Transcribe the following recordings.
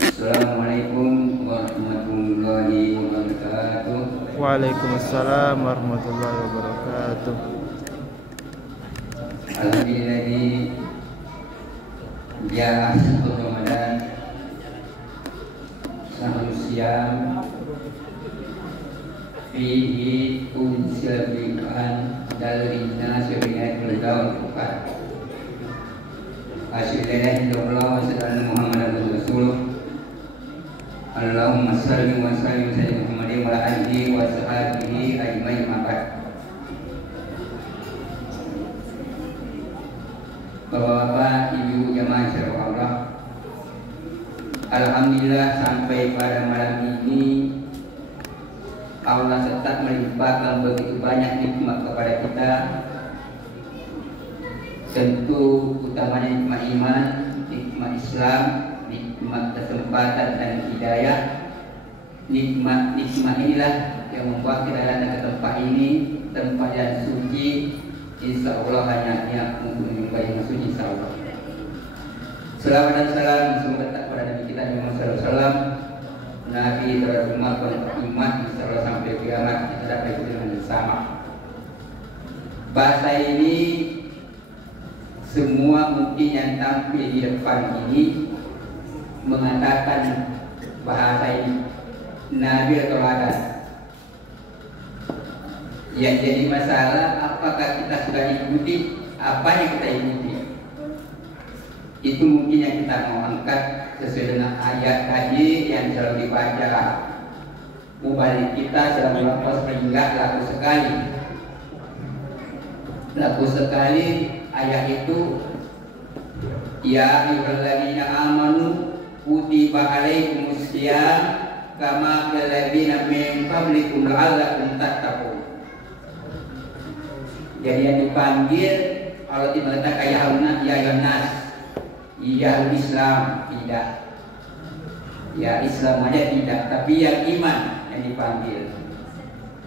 Assalamualaikum warahmatullahi wabarakatuh. Waalaikumsalam warahmatullahi wabarakatuh. Alhamdulillah ya Ramadan sahur siam fihi unsil bi'an dalrina syariat berdaun kupat asyidana Allah sallallahu Muhammad Rasul. Allahumma salli wa sallim sayyidina Muhammadin wa alihi wa sahbihi ajmain mabad. Bapak-bapak, ibu jamaah syariat Allah, alhamdulillah sampai pada malam ini Allah tetap melimpahkan begitu banyak nikmat kepada kita. Tentu utamanya nikmat iman, nikmat Islam, nikmat kesempatan dan hidayah. Nikmat inilah yang membuat kita datang ke tempat ini, tempat yang suci. Insya Allah hanya niat untuk menyukai yang suci, insya Allah. Selawat dan salam semoga tetap pada Nabi kita Muhammad SAW, Nabi terhadap umat iman, insya Allah sampai kiamat kita dapat dengan bersama. Bahasa ini semua mungkin yang tampil di depan ini mengatakan bahasa ini Nabi atau ada. Yang jadi masalah apakah kita sudah ikuti apa yang kita ikuti. Itu mungkin yang kita mau angkat sesuai dengan ayat tadi yang selalu dibaca. Mubalik kita selalu melakukan sehingga laku sekali ayat itu ya ayyuhalladzina amanu kutiba alaikumusiyam kama fil ladzina min qablikum la'allakum tattaqun. Jadi yang dipanggil Allah tidak mengatakan ya Yonas, ya Islam tidak, ya Islam aja tidak, tapi yang iman yang dipanggil.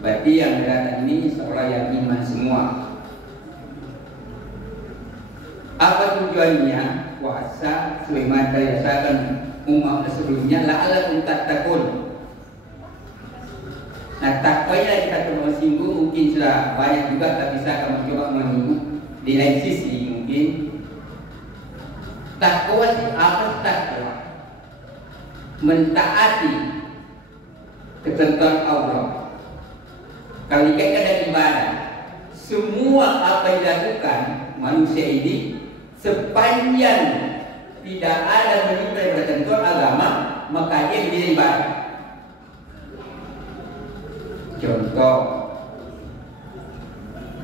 Berarti yang datang ini seolah yang iman semua. Apa tujuannya? Puasa sebagaimana dirasakan umat sebelumnya la'allakum tattaqun. Nah, takwanya kita terus singgung mungkin sudah banyak juga, tapi saya akan mencoba menyinggung di lain sisi mungkin. Takwa itu apa? Takwa mentaati ketentuan Allah. Kalau dikaitkan dengan ibadah, semua apa yang dilakukan manusia ini sepanjang tidak ada menyimpang ketentuan agama, maka dia menjadi ibadah. Contoh,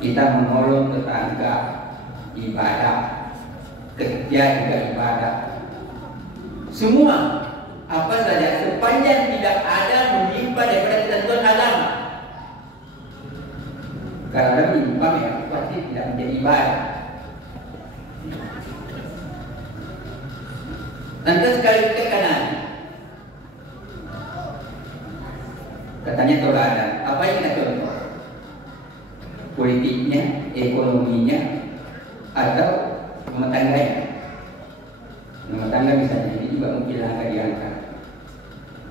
kita menolong tetangga, ibadah, kerja juga ibadah. Semua apa saja sepanjang tidak ada menyimpang daripada ketentuan agama. Karena menyimpang ya pasti tidak menjadi ibadah. Nanti sekali ke kanan, katanya teladan. Apa yang kita contoh? Politiknya, ekonominya, atau rumah tangganya? Rumah tangga bisa jadi juga mungkin langkah diangkat.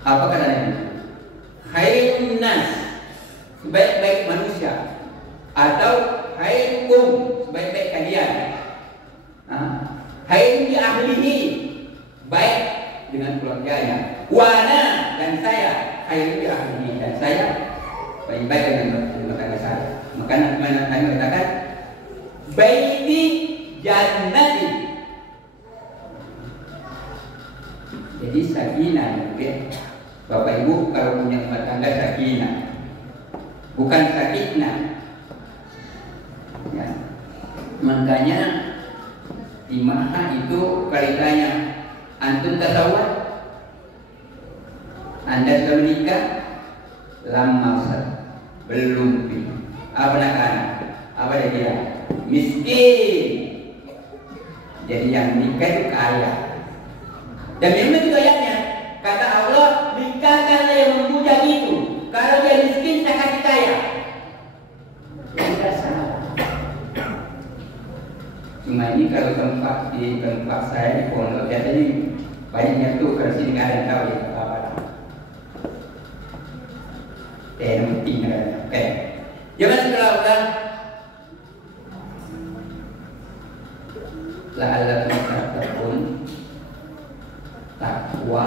Apa katanya? Khairun nas, sebaik-baik manusia, atau khairukum, sebaik-baik kalian. Khairun di ahlihi, baik dengan keluarganya. Wana dan saya khairun di ahlihi, dan saya baik-baik dengan rumah tangga saya. Maka Nabi mengatakan baiti jannati. Jadi sakinah mungkin Bapak Ibu kalau punya rumah tangga sakinah, bukan sakinah ya. Makanya di Maha itu kaitannya antum tasawwur, Anda sudah menikah lama belum apa nak apa dia miskin. Jadi yang nikah itu kaya. Dan memang itu ayatnya kata Allah, nikahkanlah yang membujang itu. Kalau dia miskin saya kasih kaya. Tidak salah. Cuma ini kalau di tempat saya di pondok biasanya Banyaknya tuh kalau sini nggak ada yang tahu ya apa. Yang penting ada. Oke. Jangan segala ulang. La'allakum tattaqun, takwa.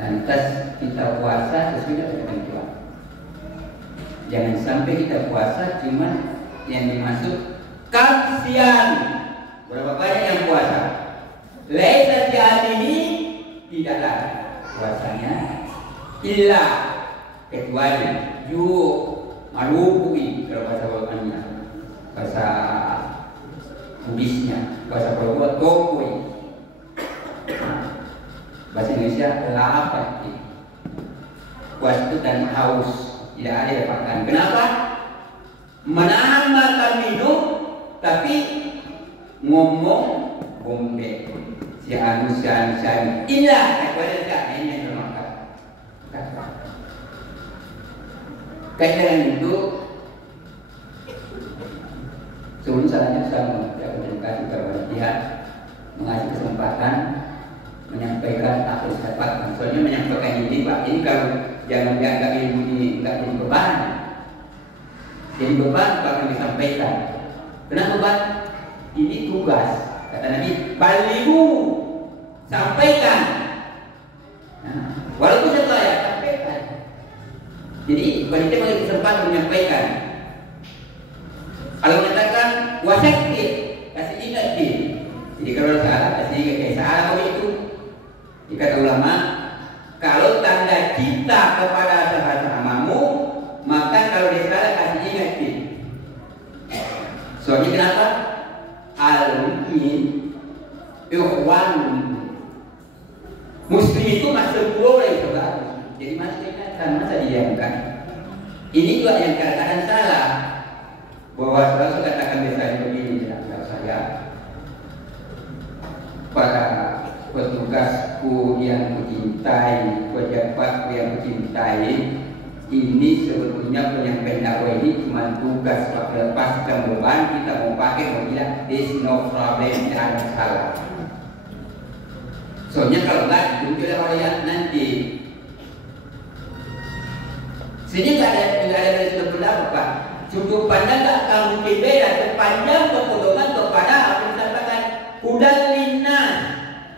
Lantas kita puasa sesudah dengan Tuhan. Jangan sampai kita puasa cuma yang dimaksud kasihan. Berapa banyak yang puasa? Laisa ini tidaklah puasanya illa kecuali marupui kalau bahasa Bawaannya, bahasa Budisnya, bahasa Jawa tokui, bahasa Indonesia lapar, puas itu dan haus, tidak ada yang makan. Kenapa? Menahan makan minum, tapi ngomong bombe, si anu, ilah kepada saya ini yang makan. Kaitan itu sebelum salahnya sama komunikasi kepada pihak mengasih kesempatan menyampaikan apa yang saya dapatkan. Soalnya menyampaikan ini Pak, ini kalau jangan dianggap ilmu ini nggak jadi beban. Jadi beban Pak yang disampaikan. Kenapa Pak? Ini tugas. Kata Nabi, balighu, sampaikan. Nah, walaupun satu ayat sampaikan. Jadi kita bagi kesempatan menyampaikan. Kalau mengatakan wasakti, kasih ingat dia. Jadi kalau salah, kasih ingat dia. Salah begitu. Dikata ulama, kalau tanda cinta kepada sesamamu, maka kalau dia salah kasih ingat dia. Soalnya kenapa? Al-mu'min ikhwan. Muslim itu masuk boleh saudara. Jadi masih ingatkan, masa diamkan. Ini juga yang kadang-kadang salah. Bahwa saudara katakan biasanya begini dalam saya, para petugasku yang kucintai, pejabatku yang kucintai, ini sebetulnya penyampaian dakwah ini cuma tugas. Lepaskan beban, kita mau pakai mau bilang there's no problem, tidak ada masalah. Soalnya kalau nggak muncul oleh nanti sini nggak ada dari sudut pendapat Pak. Sudut pandang tak akan mungkin beda sepanjang kepedoman kepada apa yang disampaikan hudan linnas,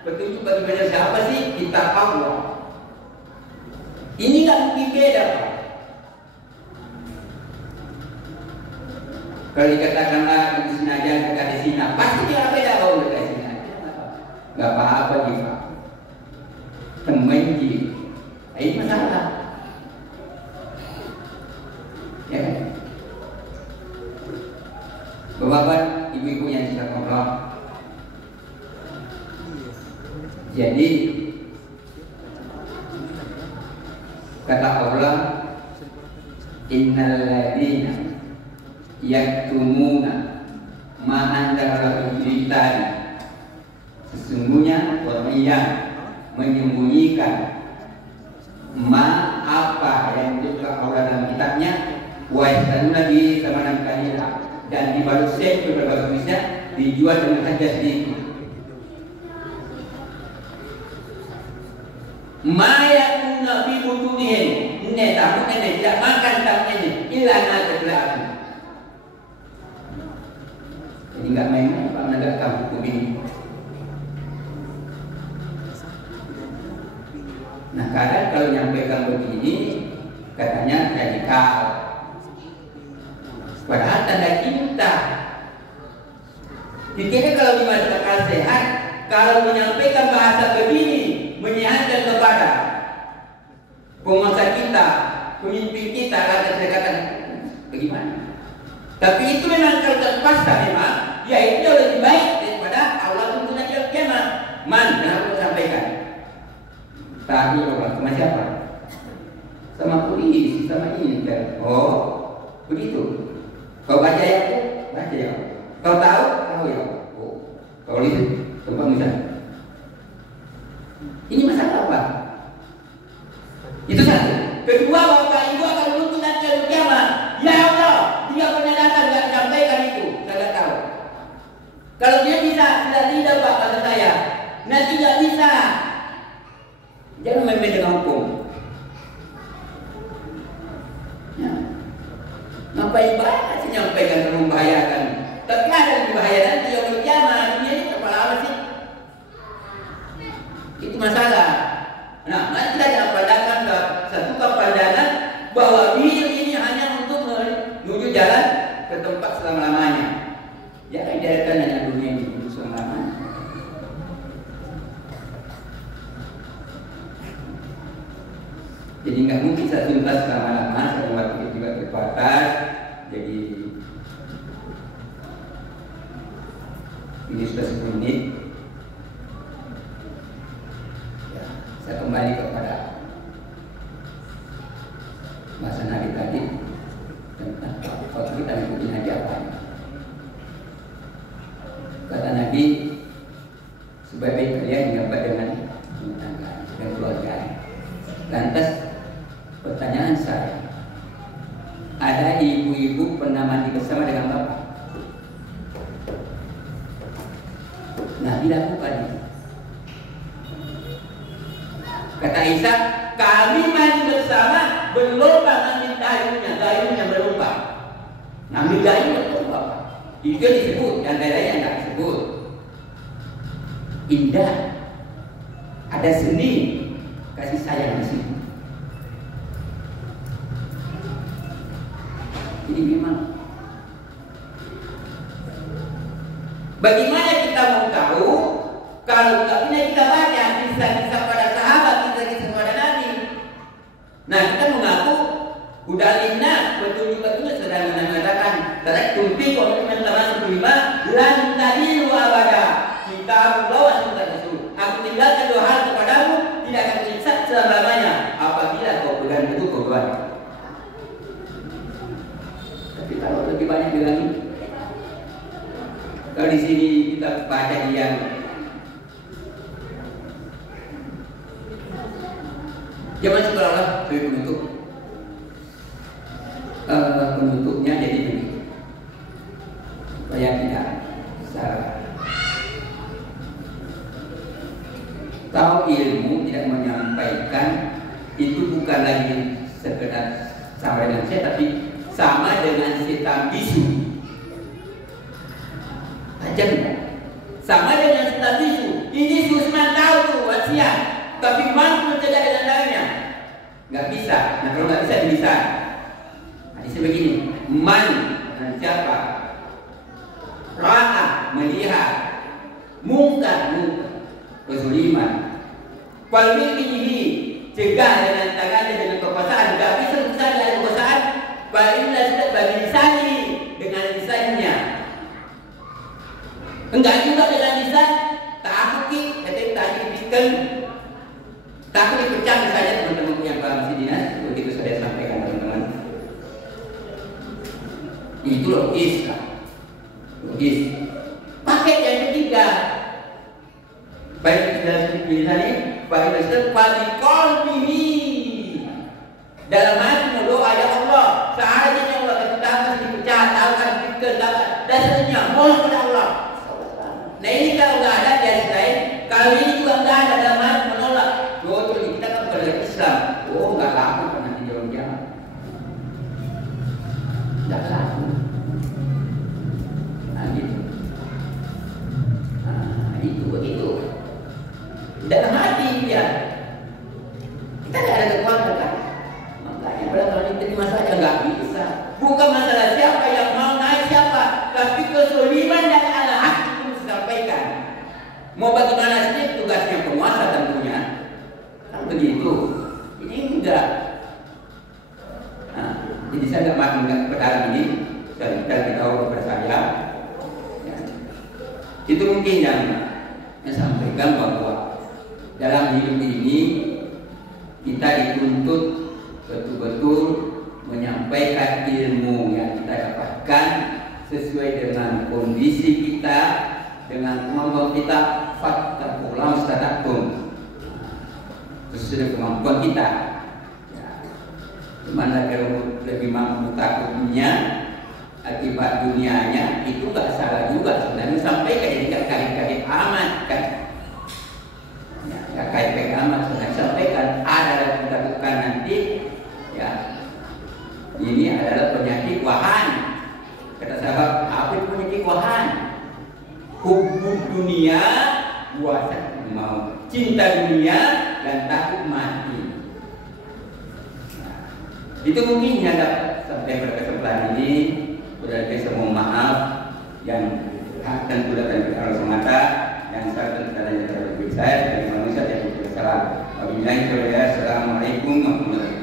petunjuk bagi banyak siapa sih? Kitab Allah. Ini tak mungkin beda Pak. Kalau dikatakanlah di sini aja dekat di sini, pasti dia beda kalau dekat di sini. Gak apa-apa nih Pak. Temen jadi, ini masalah. Ya kan? Bapak, ibu-ibu yang sudah ngobrol. Jadi kata Allah, innal ladina yaktumuna ma anzala billahi, sesungguhnya orang yang menyembunyikan apa yang juga Allah dalam kitabnya, wa yastanu lagi sama kalilah, dan dibalut seks beberapa tulisnya dijual dengan harga sedikit. Maya nabi butuhin, tamu tidak makan tamunya illa natakla'u. Jadi nggak main-main Pak menegakkan hukum ini. Nah kadang kalau nyampaikan begini katanya radikal. Padahal tanda cinta. Dikira kalau di masyarakat sehat, kalau menyampaikan bahasa begini, menyehatkan kepada penguasa kita, pemimpin kita, akan saya katakan bagaimana? Tapi itu memang kalau terpaksa memang, ya itu lebih baik daripada Allah untuk nanti kiamat. Kenapa sampaikan? Tadi orang sama siapa? Sama polisi, sama ini kan? Oh, begitu. Kau baca ya? Baca ya. Kau tahu? Tahu ya. Oh, kau lihat, coba misalnya. Ini masalah apa? Itu satu. Kedua, bapak ibu akan menuntut nanti hari kiamat. Ya Allah, dia pernah datang dan sampaikan itu. Saya tahu. Kalau dia bisa, tidak Pak kata saya. Nanti nggak bisa. Jangan main-main dengan hukum. Ya. Ngapain banget sih nyampaikan terlalu membahayakan? Tapi ada yang berbahaya nanti yang kiamat. Dunia ini kepala apa sih? Itu masalah. Nah, mari kita jangan pandangkan satu pandangan bahwa hidup ini hanya untuk menuju jalan ke tempat selama-lamanya. Jangan biarkan hanya dunia ini untuk selama-lamanya. Jadi nggak mungkin saya tuntas selama-lama, saya waktu juga terbatas. Jadi ini sudah 10 menit. Ya, saya kembali kepada bahasa Nabi tadi tentang kalau kita ikutin aja apa. Kata Nabi, sebaik-baik kalian menjabat dengan rumah tangga dan keluarga. Lantas pertanyaan saya, ada ibu-ibu pernah mandi bersama dengan bapak? Nabi lakukan itu. Kata Isa, kami mandi bersama, berlomba ngambil dayunya berlomba. Ngambil dayu berlomba. Itu disebut, yang lainnya tidak disebut. Indah, ada seni kasih sayang di sini. Jadi memang bagaimana kita mau tahu kalau tak pernah kita baca kisah-kisah pada sahabat, kisah-kisah pada Nabi. Nah, kita mengaku udah lina betul-betul sedang mengatakan tadi tumpi komitmen teman kelima lan tadilu abada. Kita bawa sunnah Rasul. Aku tinggalkan 2 hal kepadamu, tidak akan menyesat selama-lamanya apabila kau pegang teguh keduanya. Tapi kalau lebih banyak bilang ini, kalau di sini kita baca yang zaman sekolah sebagai penutupnya jadi begini supaya tidak salah. Tahu ilmu tidak menyampaikan itu bukan lagi sekedar sama dengan saya, tapi sama dengan setan bisu. Ajar enggak? Sama dengan setan bisu. Ini Susman tahu tuh wasiat, tapi mampu mencegah dengan lainnya. Nggak bisa. Nah, kalau nggak bisa bisa. Hadisnya begini, man dan siapa? Ra'a melihat mungkar kezuliman. Kalau ini cegah dengan tangannya dengan kekuasaan, nggak bisa usaha dengan kekuasaan. Baliklah sudah bagi lisani dengan lisannya. Enggak juga dengan lisan, takut kita dipikirkan, takut dipecah misalnya teman-teman yang paham dinas, begitu saya sampaikan teman-teman. Itu logis lah, logis. Paket yang ketiga, baik dalam lisani, baik dalam qalbihi. Dalam hati doa ya Allah, seandainya Allah ketutama dipecah, tahu kan dipikir, dasarnya mohon kepada Allah. Nah ini kalau nggak ada di hadis lain, kalau ini juga nggak ada dalam hati menolak. Betul, kita kan pada Islam. Oh nggak laku nanti jauh-jauh. Nggak laku. Nah gitu. Nah itu begitu. Dalam hati ya. Kita nggak ada kekuatan kan? Makanya pada kalau diterima saja nggak bisa. Bukan masalah siapa yang mau naik siapa, tapi kezaliman dan ala hak itu disampaikan. Mau bagaimana sih tugasnya penguasa tentunya, kan begitu. Ini enggak. Nah, jadi saya nggak makin perkara ini. Saya kita tahu kepada saya. Ya. Itu mungkin yang saya sampaikan bahwa dalam hidup ini kita dituntut betul-betul menyampaikan ilmu yang kita dapatkan sesuai dengan kondisi kita, dengan kemampuan kita. Fattaqullaha mastata'tum, sesuai kemampuan kita. Ya. Dimana kalau lebih mampu takutnya akibat dunianya itu nggak salah juga sebenarnya, sampai kayak tidak kaget-kaget amat kan. hubbud dunia wa sakhatul maut, cinta dunia dan takut mati. Nah, itu mungkin yang dapat sampai pada kesempatan ini. Saudara saya mohon maaf yang tentu datang dari Allah semata, yang saya tentu dari saya sebagai manusia yang bersalah. Wabillahi taufiq. Assalamualaikum warahmatullahi wabarakatuh.